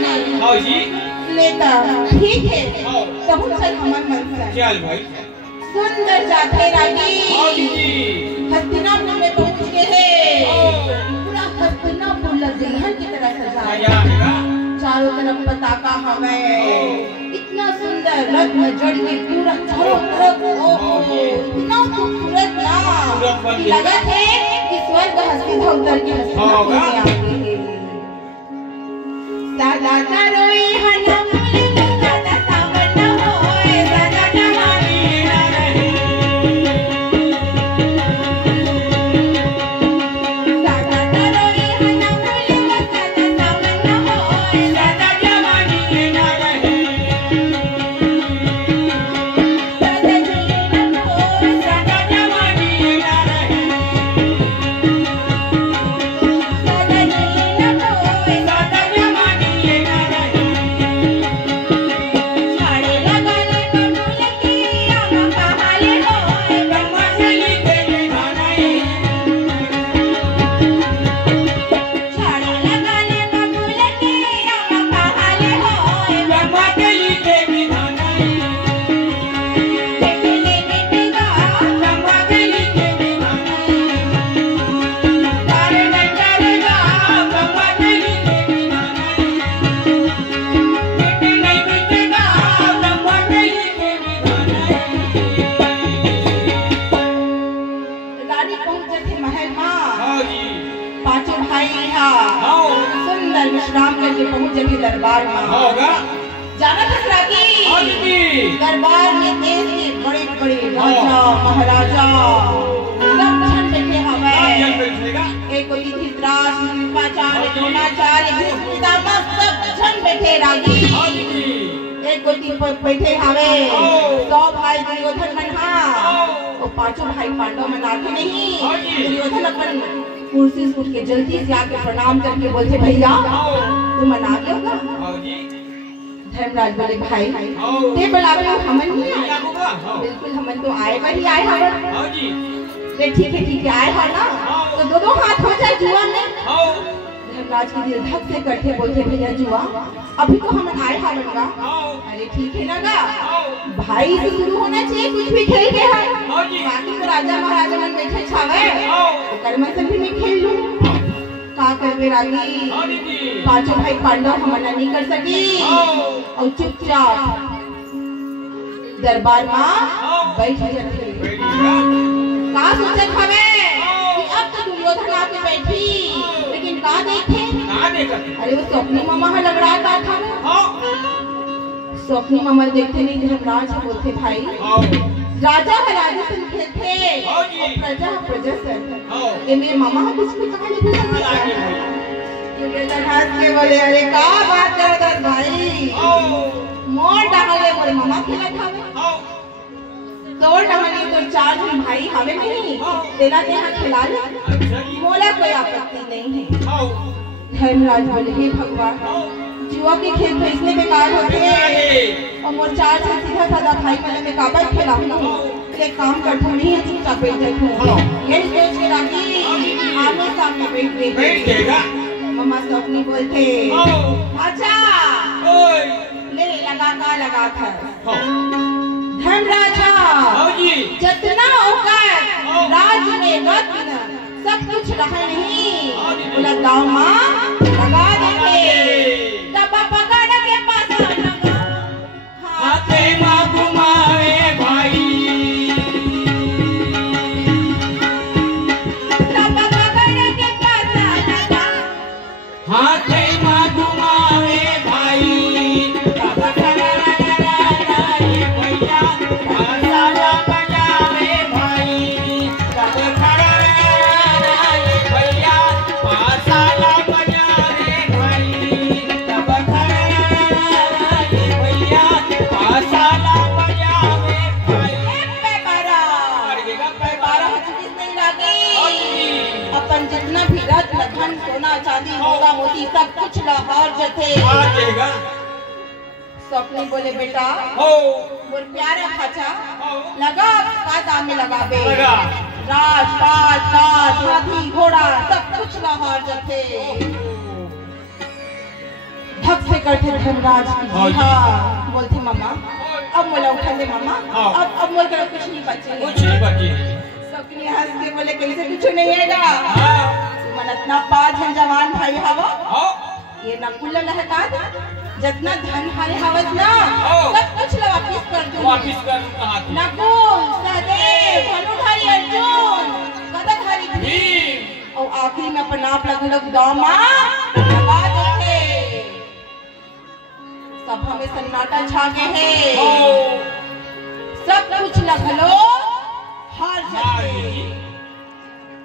माने हाँ जी लेता ठीक है तब चल हमार मन से चल भाई सुंदर जाते रागी हाँ जी हस्तिनापुर में पहुंच गए हैं पूरा हस्तिनापुर दुल्हन की तरह सजाया चारों तरफ पताका हवे इतना सुंदर रत्न जड़ के पूरा चारों तरफ इतना खूबसूरत ना लगा थे कि स्वर्ग हस्ती था उतर के हस्तिनापुर में आ गए दादा तरोई हनम दरबार में होगा जाना था रागी दरबार में देश के बड़े बड़े राजा महाराजा सब जन बैठे हवे एक कोई धृतराष्ट्र कृपाचार्य द्रोणाचार्य पितामह सब जन बैठे रागी एक कोई बैठे हवे 100 भाई दुर्योधन मनहा और पांचों भाई पांडव मनाते नहीं दुर्योधन अपन कुर्सी से उठ के जल्दी से आके प्रणाम करके बोलते भैया तुम मना गया धर्मराज बोले भाई ते बुलावे हमन नहीं आए बिल्कुल हमन तो आए पर ही आए हवन ठीक है आए हो ना तो दोनों हाथ हो जाए जुआ में धर्मराज के दिल धक से करते बोलते भैया जुआ अभी तो हमन आए हवन का अरे ठीक है ना गा भाई से शुरू होना चाहिए कुछ भी खेल के है बाकी तो राजा महाराजा मन बैठे छावे तो कर्म से भी मैं खेल लूं का करवे रागी पांचों भाई पांडव हमना नहीं कर सकी और चुपचाप दरबार में बैठ जाते का सोचत हवे कि अब तो दुर्योधन आके बैठी लेकिन का देखे अरे वो स्वप्नी मामा लग रहा था स्वप्नी मामा देखते नहीं धर्मराज बोलते भाई राजा है राजा सन खेलते और प्रजा प्रजा सन ये मेरे मामा कुछ कहानी पूछा ये बेटा हंस के बोले अरे का बात कर रहा भाई मोर डाले मोर मामा खेला था तो डाले तो 4 जन भाई हमें नहीं तेरा यहाँ खिला ले मोला कोई आपत्ति नहीं है धर्मराज बोले हे भगवान जुआ के खेल तो इसलिए बेकार होते हैं और मोर 4 जन सीधा साधा भाई वाले में काबर खिलाऊं एक काम करता नहीं है चुपचाप बैठ जाऊं यही सोच के रागी आमने सामने बैठ गएगा मम्मा स्वप्नी बोलते अच्छा ले लगा था धर्मराजा जितना औकात राज में रत्न सब कुछ रहा नहीं बोला गाँव माँ लगा देंगे तब पकड़ के पास हाथे माँ घुमाए भाई तब पकड़ के पास हाथे माँ घुमाए भाई तब चांदी होगा मोती सब कुछ लाहौर जथे स्वप्नी बोले बेटा मोर प्यारा खाचा लगा का दाम में लगा बे राज पाट पाट हाथी घोड़ा सब कुछ लाहौर जथे धक से करते धर्मराज जी हाँ बोलते मामा अब मोला उठा दे मामा अब मोल कर कुछ नहीं बचे सबने हंस के बोले कैसे कुछ नहीं हैगा मन इतना पाँच है जवान भाई हवा ये नकुल लहका जितना धन हाय हवस ना सब कुछ ला वापिस कर दूं नकुल सहदेव धनुधारी अर्जुन गदाधारी भीम और आखिरी में अपन आप लोग दामा लगा देंगे सब हमें सन्नाटा छागे है सब कुछ लगलो हार जाते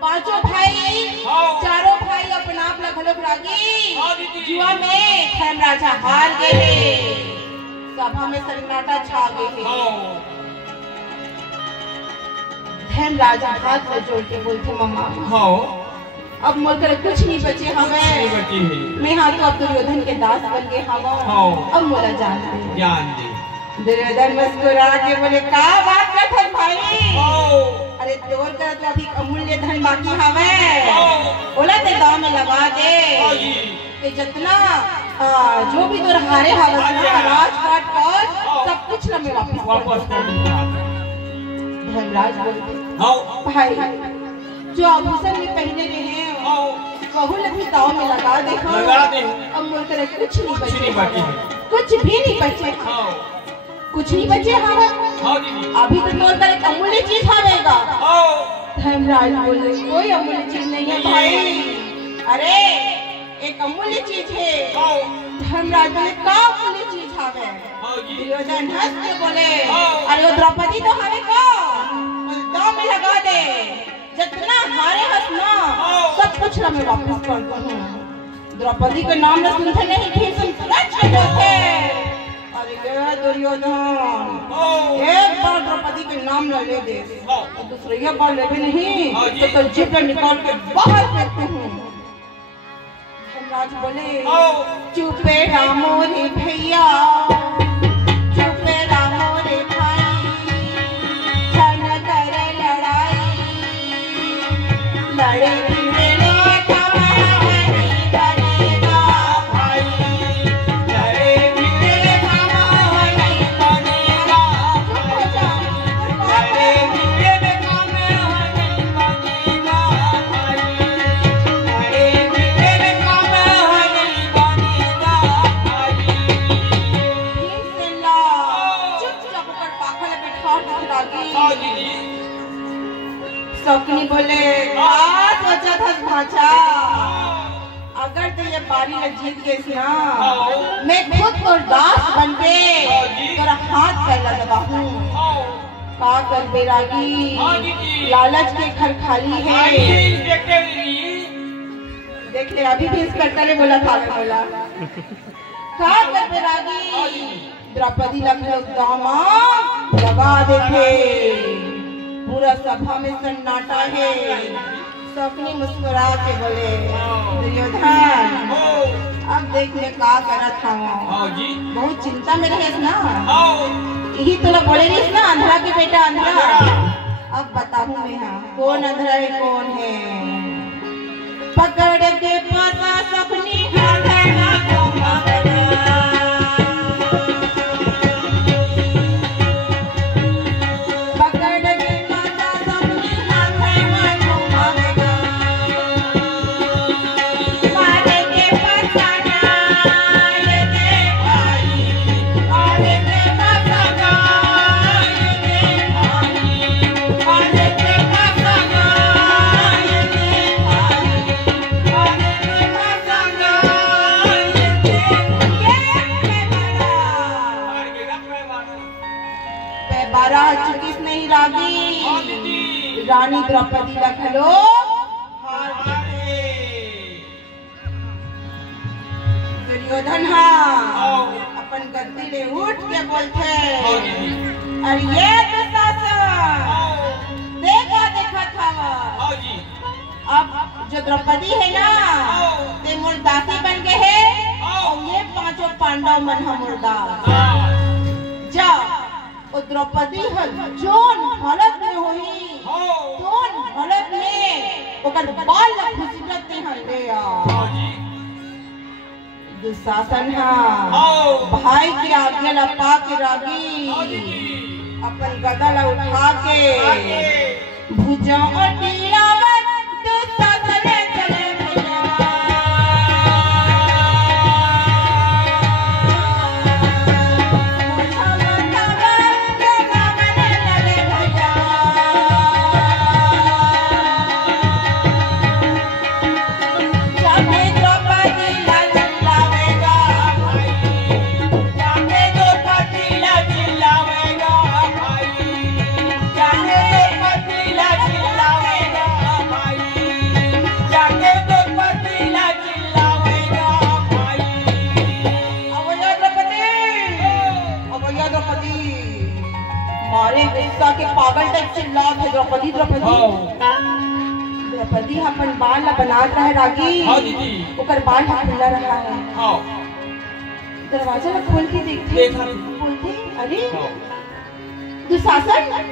पांचों भाई चारों भाई अपना आप लगलो रागी जुआ में धर्मराजा हार गए सब हमें सन्नाटा छा गए धर्मराजा हाथ में जोड़ के बोलते मम्मा अब मोर कुछ नहीं बचे हमें मैं हाँ तो अब दुर्योधन के दास बन गए हवा अब मोला जान दे दुर्योधन मुस्कुरा के बोले का बात करते भाई अरे तोर कर तो अभी अमूल्य धन बाकी हवे बोला ते गांव में लगा दे कि जितना जो भी तोर हारे हवस ना राज काट कर सब कुछ ना मैं वापस कर दूंगा धर्मराज बोलते भाई जो आभूषण में पहने रहे हैं बहु लभी दाव में लगा दे अब मोल कर कुछ नहीं बचे कुछ भी नहीं बचे कुछ नहीं बचे अभी तो मोल कर एक अमूल्य चीज आवेगा धर्मराज बोले कोई अमूल्य चीज नहीं है भाई अरे एक अमूल्य चीज है धर्मराज बोले का अमूल्य चीज आवे दुर्योधन हंस के बोले अरे वो द्रौपदी तो हमें को दाव में लगा दे जितना हारे हंस ना सब कुछ ना मैं वापस कर दूं द्रौपदी के नाम न सुनते नहीं फिर सुन सच थे अरे ये दुर्योधन एक बार द्रौपदी के नाम न ले दे और दूसरी बार ले भी नहीं तो जिब्र निकाल के बाहर फेंकती हूँ धर्मराज बोले चुपे रामो रे भैया चुपे रामो रे लड़े भिड़े बनेगा भाई लड़े भिड़े बनेगा लड़े भिड़े बनेगा भाई लड़े भिड़े बनेगा भाई चुपचाप कर पाखा बैठा दिखलागी सपनी बोले सोचा था भाचा अगर तो ये बारी में जीत गई ना मैं खुद को दास बन के तेरा हाथ पहला दबाऊं का कर बेरागी लालच के घर खाली है देख ले अभी भी इंस्पेक्टर ने बोला था बोला का कर बेरागी द्रौपदी लखनऊ दामा लगा देखे पूरा सभा में सन्नाटा है सपनी मुस्कुरा के बोले दुर्योधन अब देख ले का करा था बहुत चिंता में रहे ना यही तो लोग बोले रही ना अंधरा के बेटा अंधरा अब बताऊं मैं हाँ कौन अंधरा है कौन है पकड़ के पता सपनी रानी द्रौपदी लखलो दुर्योधन अपन गद्दी ले उठ के बोलते अरे ये देखा देखा था अब जो द्रौपदी है ना ते मोर दासी बन गए है और ये पांचों पांडव मन मुर्दा जा और द्रौपदी जोन हालत में होई जोन हालत में ओकर बाल खुशबत हल्ले दुशासन भाई की आज्ञा ला पा के रागी अपन गदा ला उठा के भुजा अटियावत दुशासन चले भैया मारे गुस्सा के पागल टाइप चिल्ला थे द्रौपदी द्रौपदी अपन बाल ला बना रहा है रागी ओकर बाल खुला रहा है दरवाजा ला खोल के देखते अरे दुशासन